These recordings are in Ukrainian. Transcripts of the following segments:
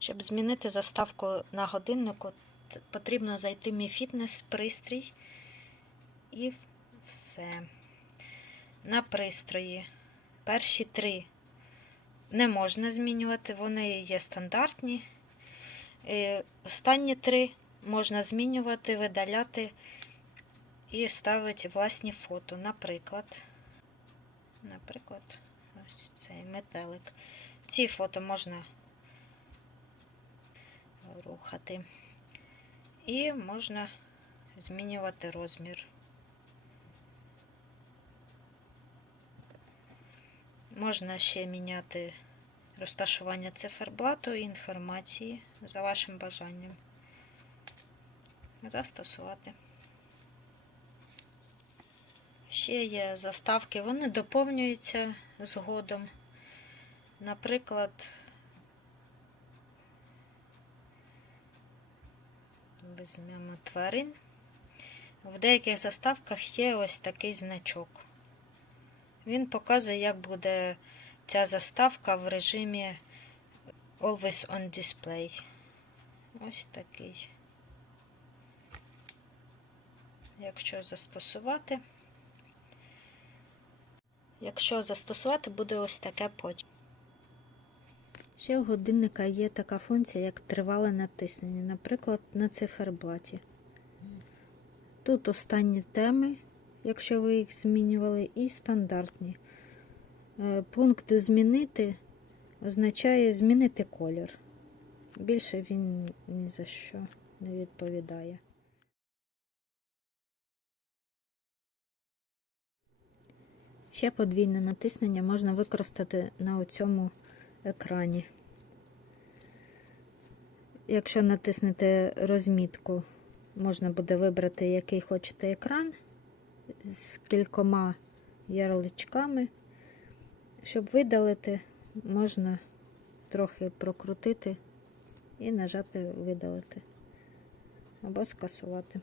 Щоб змінити заставку на годиннику, потрібно зайти в мій фітнес-пристрій і все. На пристрої перші три не можна змінювати, вони є стандартні. Е, Останні три можна змінювати, видаляти і ставити власні фото. Наприклад, наприклад, ось цей метелик. Ці фото можна рухати. І можна змінювати розмір. Можна ще міняти розташування циферблату і інформації за вашим бажанням. Застосувати. Ще є заставки, вони доповнюються згодом. Наприклад, візьмемо тварин. В деяких заставках є ось такий значок. Він показує, як буде ця заставка в режимі Always on Display. Ось такий. Якщо застосувати, якщо застосувати, буде ось таке потім. Ще у годинника є така функція, як тривале натиснення, наприклад, на циферблаті. Тут останні теми, якщо ви їх змінювали, і стандартні. Е, Пункт змінити означає змінити колір. Більше він ні за що не відповідає. Ще подвійне натиснення можна використати на цьому екрані. Якщо натиснете розмітку, можна буде вибрати, який хочете екран з кількома ярличками. Щоб видалити, можна трохи прокрутити і нажати видалити або скасувати.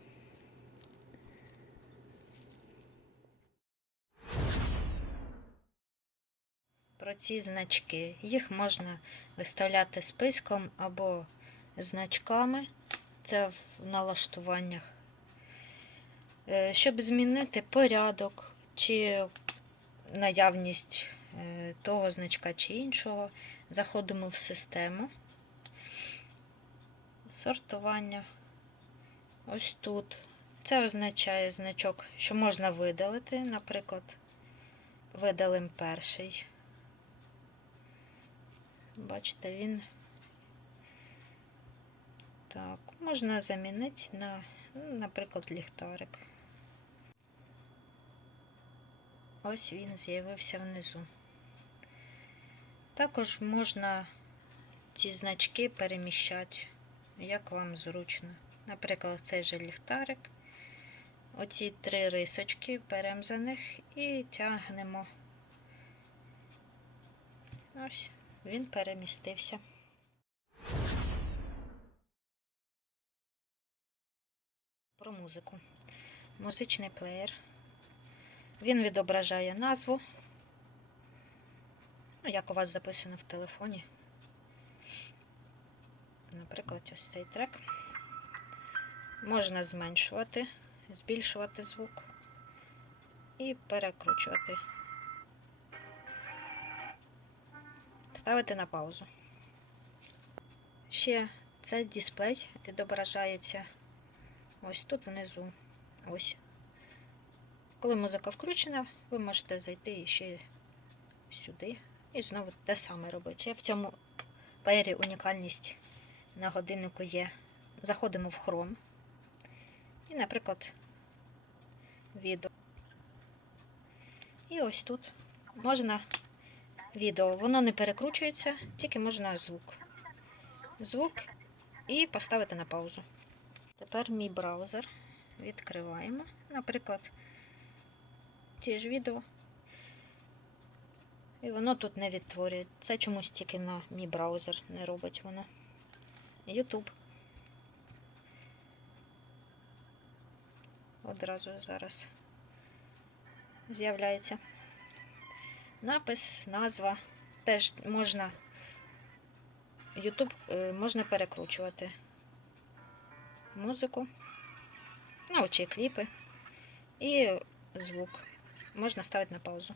Про ці значки. Їх можна виставляти списком або значками. Це в налаштуваннях. Е, Щоб змінити порядок чи наявність е, того значка чи іншого, заходимо в систему. Сортування. Ось тут. Це означає значок, що можна видалити. Наприклад, видалим перший. Бачите, він так, можна замінити на, наприклад, ліхтарик. Ось він з'явився внизу. Також можна ці значки переміщати, як вам зручно. Наприклад, цей же ліхтарик. Оці три рисочки беремо за них і тягнемо. Ось він перемістився. Про музику. Музичний плеєр. Він відображає назву. Ну, як у вас записано в телефоні. Наприклад, ось цей трек. Можна зменшувати, збільшувати звук і перекручувати. Ставити на паузу. Ще цей дисплей відображається ось тут внизу. Ось. Коли музика включена, ви можете зайти ще сюди і знову те саме робити. В цьому плеєрі унікальність на годиннику є. Заходимо в Chrome. І, наприклад, відео. І ось тут можна відео. Воно не перекручується, тільки можна звук. Звук і поставити на паузу. Тепер мій браузер. Відкриваємо. Наприклад, ті ж відео. І воно тут не відтворює. Це чомусь тільки на мій браузер не робить воно. YouTube. Одразу зараз з'являється. Напис, назва. Теж можна YouTube е, можна перекручувати музику, научі кліпи і звук. Можна ставити на паузу.